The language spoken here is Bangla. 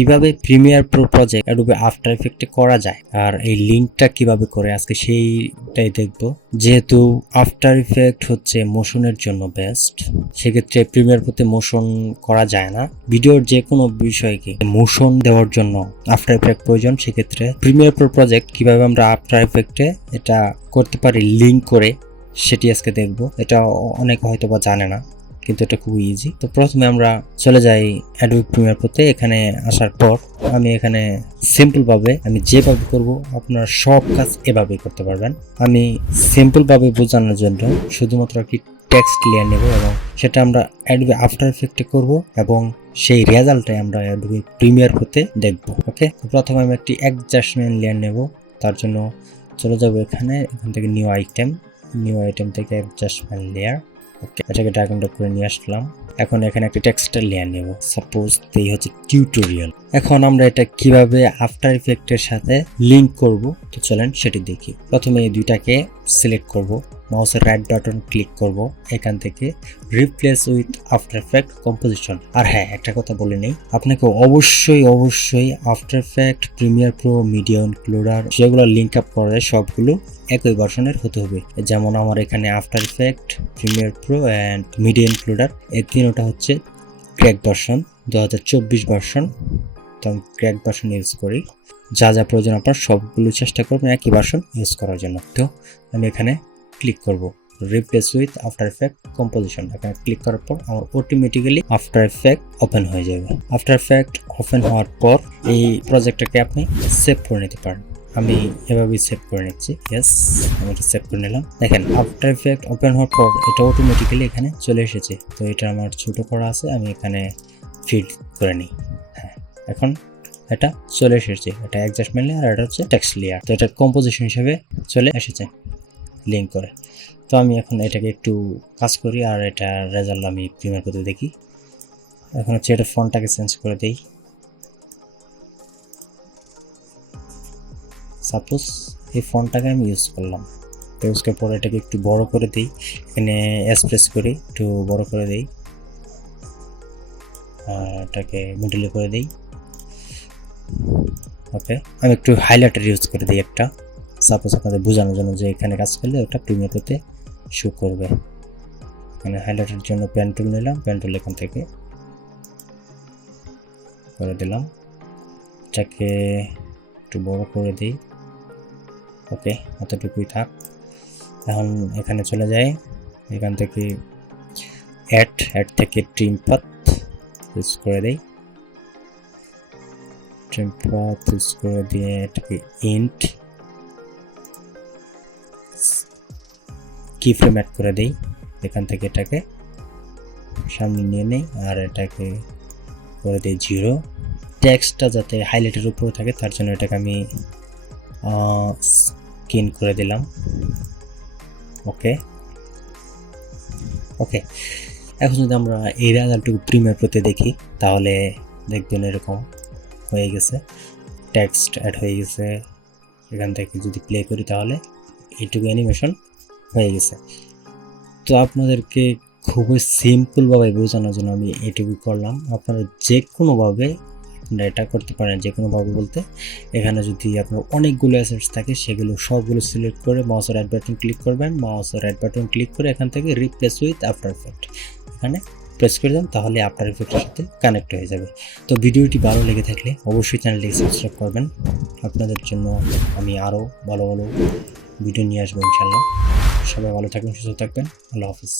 কীভাবে Premiere Pro project Adobe After এফেক্টে করা যায় আর এই লিঙ্কটা কীভাবে করে আজকে সেইটাই দেখব। যেহেতু আফটার ইফেক্ট হচ্ছে মোশনের জন্য বেস্ট সেক্ষেত্রে প্রিমিয়ার প্রোতে মোশন করা যায় না। ভিডিওর যে কোনো বিষয়কে মোশন দেওয়ার জন্য আফটার এফেক্ট প্রয়োজন, সেক্ষেত্রে প্রিমিয়ার প্রো প্রজেক্ট কীভাবে আমরা আফটার এফেক্টে এটা করতে পারি লিঙ্ক করে, সেটি আজকে দেখব। এটা অনেক হয়তো বা জানে না। কিন্তু এটা খুব ইজি তো প্রথমে আমরা চলে যাই অ্যাডোবি প্রিমিয়ার প্রতে এখানে আসার পর আমি এখানে সিম্পলভাবে আমি যেভাবে করব, আপনারা সব কাজ এভাবেই করতে পারবেন। আমি সিম্পলভাবে বোঝানোর জন্য শুধুমাত্র একটি টেক্সট লেয়ার নেব এবং সেটা আমরা অ্যাডোবি আফটার এফেক্টে করব এবং সেই রেজাল্টটাই আমরা অ্যাডোবি প্রিমিয়ার প্রতে দেখব। ওকে প্রথমে আমি একটি অ্যাডজাস্টমেন্ট লেয়ার নেব। তার জন্য চলে যাব এখানে, এখান থেকে নিউ আইটেম নিউ আইটেম থেকে অ্যাডজাস্টমেন্ট লেয়ার এটাকে ড্রাগ অ্যান্ড করে নিয়ে আসলাম। এখন এখানে একটা টেক্সটাইল লেয়ার নেব। সাপোজ এই হচ্ছে টিউটোরিয়াল এখন আমরা এটা কীভাবে আফটার ইফেক্টের সাথে লিংক করব? তো চলেন সেটি দেখি। প্রথমে এই দুইটাকে সিলেক্ট করব। মাউসের রাইট বাটন ক্লিক করব। এখান থেকে replace with After Effect composition আর হ্যাঁ একটা কথা বলে নেই। আপনাকে অবশ্যই অবশ্যই After Effect Premiere Pro Media Encoder যেগুলো লিঙ্ক আপ করে সবগুলো একই ভার্সনের হতে হবে। যেমন আমার এখানে After Effect Premiere Pro and Media Encoder এই তিনটা হচ্ছে ক্র্যাক ভার্সন দু হাজার চব্বিশ ভার্সন তো ক্র্যাক ভার্সন ইউজ করি। যা যা প্রয়োজন আপনার সবগুলো চেষ্টা করবেন একই ভার্সন ইউজ করার জন্য। তো আমি এখানে ক্লিক করব। Replace with After Effect composition এখানে ক্লিক করার পর আমার অটোমেটিক্যালি আফটার এফেক্ট ওপেন হয়ে যাবে। আফটার এফেক্ট ওপেন হওয়ার পর এই প্রজেক্টটাকে আপনি সেভ করে নিতে পারেন। আমি এভাবেই সেভ করে নিচ্ছি। ইয়েস আমি এটা সেভ করে নিলাম। দেখেন আফটার এফেক্ট ওপেন হওয়ার পর এটা অটোমেটিক্যালি এখানে চলে এসেছে। তো এটা আমার ছোট করা আছে, আমি এখানে ফিড করে নিই। এখন এটা চলে এসেছে। এটা অ্যাডজাস্টমেন্ট লেয়ার আর এটা হচ্ছে টেক্সট লেয়ার তো এটা কম্পোজিশন হিসেবে চলে এসেছে লিঙ্ক করে। তো আমি এখন এটাকে একটু কাজ করি আর এটা রেজাল্ট আমি প্রিমিয়ার করতে দেখি। এখন হচ্ছে এটা ফোনটাকে চেঞ্জ করে দেই। সাপোজ এই ফোনটাকে আমি ইউজ করলাম। ইউজ করার পরে এটাকে একটু বড় করে দিই। এখানে এক্সপ্রেস করি, একটু বড় করে দিই। এটাকে মিডলে করে দিই। ওকে আমি একটু হাইলাইটার ইউজ করে দিই একটা। সাপোজ আপনাদের বোঝানোর জন্য যে এখানে কাজ করলে ওটা প্রিমিয়ারতে শো করবে। এখানে হাইলাইটের জন্য পেন টুল নিলাম। পেন টুল এখান থেকে করে দিলাম। এটাকে একটু বড় করে দিই। ওকে অতটুকুই থাক। এখন এখানে চলে যাই। এখান থেকে অ্যাড অ্যাড থেকে ট্রিম পাথ ইউজ করে দিই। ইউজ করে দিয়ে এটাকে ইন্ট কি ফ্রেম করে দেই, এখান থেকে এটাকে সামনে নিয়ে নেই, আর এটাকে করে দিই জিরো টেক্সটটা যাতে হাইলাইটের উপরে থাকে, তার জন্য এটাকে আমি স্কিন করে দিলাম। ওকে ওকে এখন যদি আমরা এই রেজাল্টটুকু প্রিমিয়ার প্রতি দেখি, তাহলে দেখবেন এরকম। হয়ে গেছে। টেক্সট অ্যাড হয়ে গেছে। এখান থেকে যদি প্লে করি তাহলে এইটুকু অ্যানিমেশন হয়ে গেছে। তো আপনাদেরকে খুবই সিম্পলভাবে বোঝানোর জন্য আমি এটুকু করলাম। আপনারা যে কোনোভাবে আপনারা এটা করতে পারেন যে কোনোভাবে বলতে। এখানে যদি আপনার অনেকগুলো অ্যাসেটস থাকে, সেগুলো সবগুলো সিলেক্ট করে মাউসের রাইট বাটন ক্লিক করবেন। মাউসের রাইট বাটন ক্লিক করে এখান থেকে রিপ্লেস উইথ আফটার এফেক্ট এখানে প্রেস করে দেন, তাহলে আপনার ভিডিওর সাথে কানেক্ট হয়ে যাবে। তো ভিডিওটি ভালো লেগে থাকলে অবশ্যই চ্যানেলটিকে সাবস্ক্রাইব করবেন। আপনাদের জন্য আমি আরও ভালো ভালো ভিডিও নিয়ে আসব ইনশাল্লাহ সবাই ভালো থাকবেন, সুস্থ থাকবেন। আল্লাহ হাফিজ।